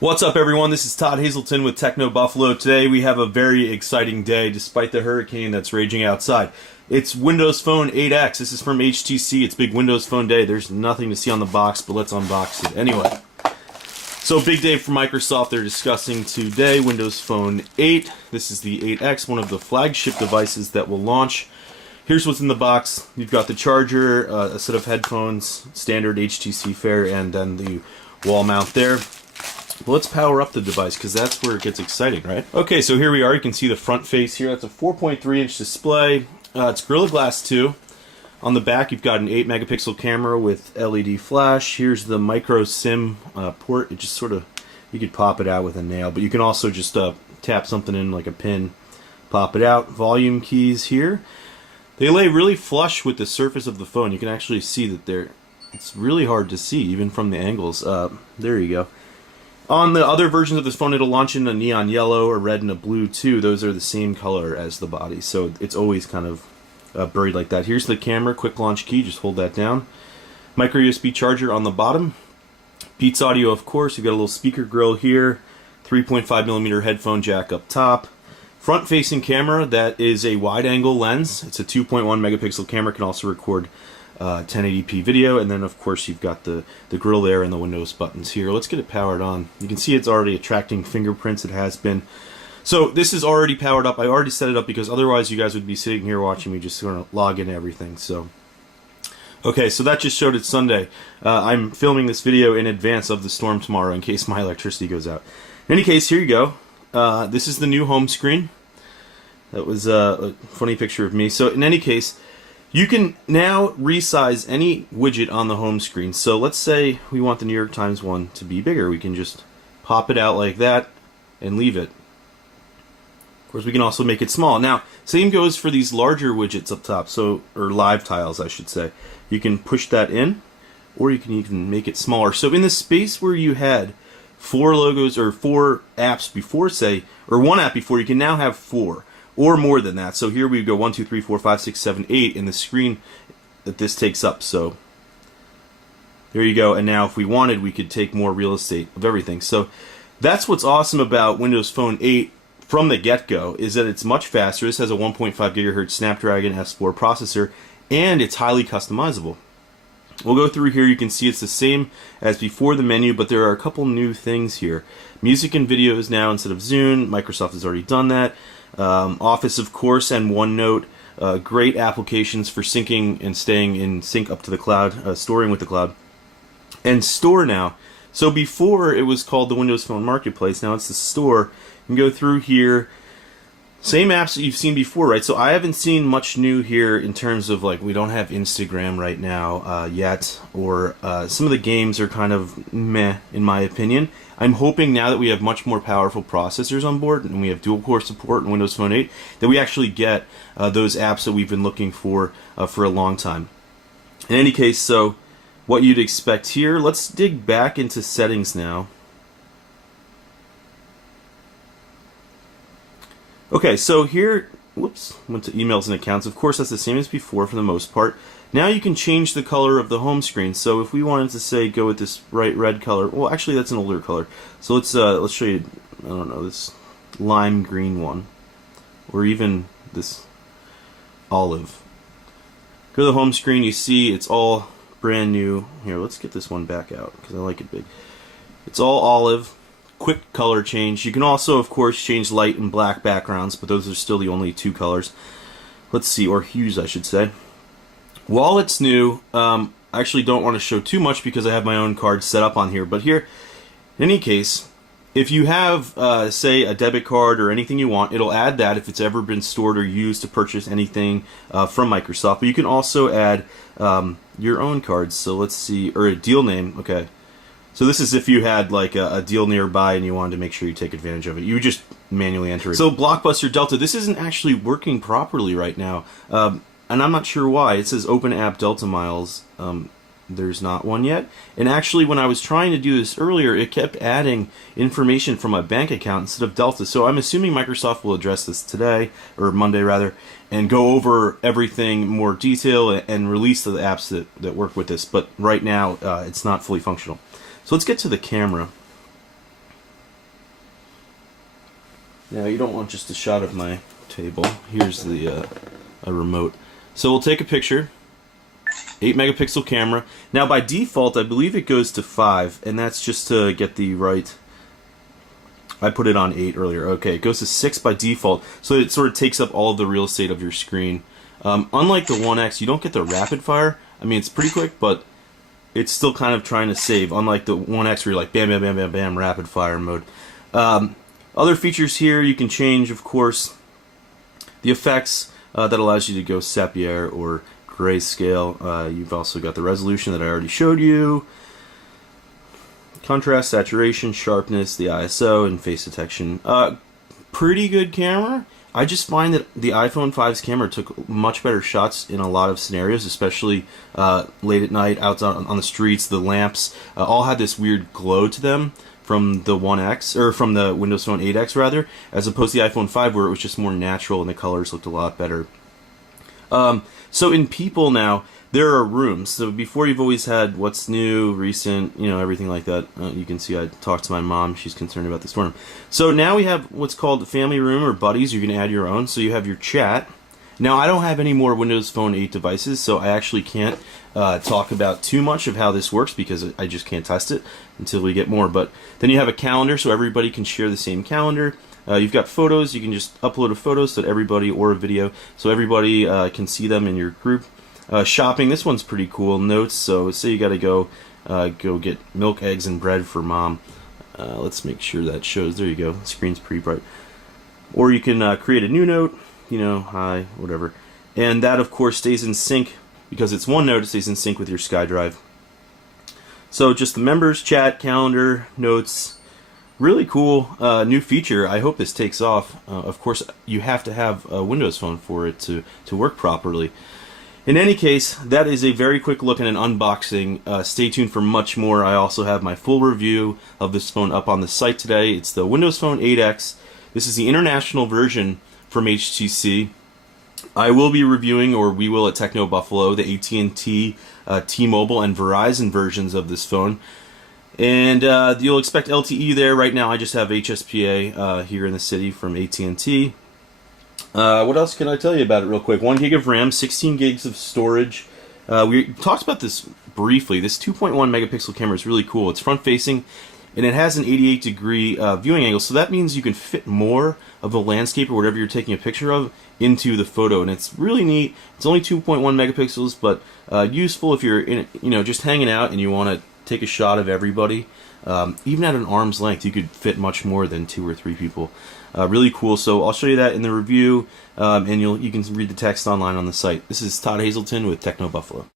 What's up, everyone? This is Todd Hazelton with Techno Buffalo. Today we have a very exciting day despite the hurricane that's raging outside. It's Windows Phone 8X. This is from HTC. It's big Windows Phone Day. There's nothing to see on the box, but let's unbox it anyway. So, big day for Microsoft. They're discussing today Windows Phone 8. This is the 8X, one of the flagship devices that will launch. Here's what's in the box. You've got the charger, a set of headphones, standard HTC fare, and then the wall mount there. Well, let's power up the device because that's where it gets exciting, right? Okay, so here we are. You can see the front face here. That's a 4.3-inch display. It's Gorilla Glass 2. On the back, you've got an 8-megapixel camera with LED flash. Here's the micro SIM port. It just sort of, you could pop it out with a nail, but you can also just tap something in like a pin, pop it out. Volume keys here. They lay really flush with the surface of the phone. You can actually see that it's really hard to see, even from the angles. There you go. On the other versions of this phone, it'll launch in a neon yellow or red and a blue too. Those are the same color as the body, so it's always kind of buried like that. Here's the camera, quick launch key, just hold that down. Micro USB charger on the bottom. Beats audio, of course. You've got a little speaker grill here. 3.5mm headphone jack up top. Front-facing camera, that is a wide-angle lens. It's a 2.1 megapixel camera, can also record 1080p video, and then of course you've got the grill there and the Windows buttons here. Let's get it powered on. You can see it's already attracting fingerprints. It has been. So this is already powered up. I already set it up because otherwise you guys would be sitting here watching me just sort of log in everything. So okay, so that just showed it's Sunday. I'm filming this video in advance of the storm tomorrow in case my electricity goes out. In any case, here you go. This is the new home screen. That was a funny picture of me. So in any case, you can now resize any widget on the home screen. So let's say we want the New York Times one to be bigger. We can just pop it out like that and leave it. Of course, we can also make it small. Now, same goes for these larger widgets up top, or live tiles, I should say. You can push that in, or you can even make it smaller. So in the space where you had 4 logos or 4 apps before, say, or 1 app before, you can now have 4. Or more than that. So here we go 1, 2, 3, 4, 5, 6, 7, 8 in the screen that this takes up. So there you go. And now if we wanted, we could take more real estate of everything. So that's what's awesome about Windows Phone 8 from the get-go, is that it's much faster. This has a 1.5 gigahertz Snapdragon S4 processor, and it's highly customizable. We'll go through here. You can see it's the same as before the menu, but there are a couple new things here. Music and videos now instead of Zune. Microsoft has already done that. Office, of course, and OneNote. Great applications for syncing and staying in sync up to the cloud, storing with the cloud. And Store now. So before it was called the Windows Phone Marketplace. Now it's the Store. You can go through here. Same apps that you've seen before, right? So I haven't seen much new here in terms of, like, we don't have Instagram right now yet, or some of the games are kind of meh, in my opinion. I'm hoping now that we have much more powerful processors on board, and we have dual-core support in Windows Phone 8, that we actually get those apps that we've been looking for a long time. In any case, so what you'd expect here, let's dig back into settings now. Okay, so here, whoops, went to emails and accounts. Of course, that's the same as before for the most part. Now you can change the color of the home screen. So if we wanted to say go with this bright red color, well, actually that's an older color. So let's show you, I don't know, this lime green one, or even this olive. Go to the home screen. You see it's all brand new. Here, let's get this one back out because I like it big. It's all olive. Quick color change. You can also, of course, change light and black backgrounds, but those are still the only 2 colors. Let's see, or hues, I should say. While it's new, I actually don't want to show too much because I have my own cards set up on here. But here, in any case, if you have, say, a debit card or anything you want, it'll add that if it's ever been stored or used to purchase anything from Microsoft. But you can also add your own cards. So let's see, or a deal name. Okay. So this is if you had like a deal nearby and you wanted to make sure you take advantage of it. You just manually enter it. So Blockbuster Delta, this isn't actually working properly right now. And I'm not sure why. It says Open App Delta Miles. There's not one yet. And actually, when I was trying to do this earlier, it kept adding information from my bank account instead of Delta. So I'm assuming Microsoft will address this today, or Monday rather, and go over everything in more detail and release the apps that work with this. But right now, it's not fully functional. So let's get to the camera. Now you don't want just a shot of my table. Here's the a remote. So we'll take a picture. 8 megapixel camera. Now by default, I believe it goes to 5, and that's just to get the right. I put it on 8 earlier. Okay, it goes to 6 by default, so it sort of takes up all of the real estate of your screen. Unlike the 1X, you don't get the rapid fire. I mean, it's pretty quick, but it's still kind of trying to save. Unlike the 1X, where you're like bam, bam, bam, bam, bam, rapid fire mode. Other features here, you can change, of course, the effects. That allows you to go sepia or grayscale. You've also got the resolution that I already showed you. Contrast, saturation, sharpness, the ISO, and face detection. Pretty good camera. I just find that the iPhone 5's camera took much better shots in a lot of scenarios, especially late at night, out on the streets. The lamps all had this weird glow to them from the 1X, or from the Windows Phone 8X rather, as opposed to the iPhone 5 where it was just more natural and the colors looked a lot better. So in People now, there are rooms. So before you've always had what's new, recent, you know, everything like that. You can see I talked to my mom. She's concerned about this room. So now we have what's called Family Room or Buddies. You can add your own. So you have your chat. Now I don't have any more Windows Phone 8 devices, so I actually can't talk about too much of how this works because I just can't test it until we get more. But then you have a calendar, so everybody can share the same calendar. You've got photos. You can just upload a photo so that everybody, or a video, so everybody can see them in your group. Shopping, this one's pretty cool. Notes, so say you gotta go get milk, eggs, and bread for mom. Let's make sure that shows. There you go. The screen's pretty bright. Or you can create a new note. You know, hi, whatever. And that, of course, stays in sync because it's one note. It stays in sync with your SkyDrive. So just the members, chat, calendar, notes. Really cool new feature. I hope this takes off. Of course, you have to have a Windows Phone for it to work properly. In any case, that is a very quick look and an unboxing. Stay tuned for much more. I also have my full review of this phone up on the site today. It's the Windows Phone 8X. This is the international version from HTC. I will be reviewing, or we will at Techno Buffalo, the AT&T, T-Mobile, and Verizon versions of this phone. And you'll expect LTE there. Right now I just have HSPA here in the city from AT&T. What else can I tell you about it real quick? 1 gig of RAM, 16 gigs of storage. We talked about this briefly. This 2.1 megapixel camera is really cool. It's front facing, and it has an 88-degree viewing angle, so that means you can fit more of the landscape or whatever you're taking a picture of into the photo, and it's really neat. It's only 2.1 megapixels, but useful if you're just hanging out and you want to take a shot of everybody. Even at an arm's length, you could fit much more than 2 or 3 people. Really cool. So I'll show you that in the review, and you can read the text online on the site. This is Todd Hazelton with Techno Buffalo.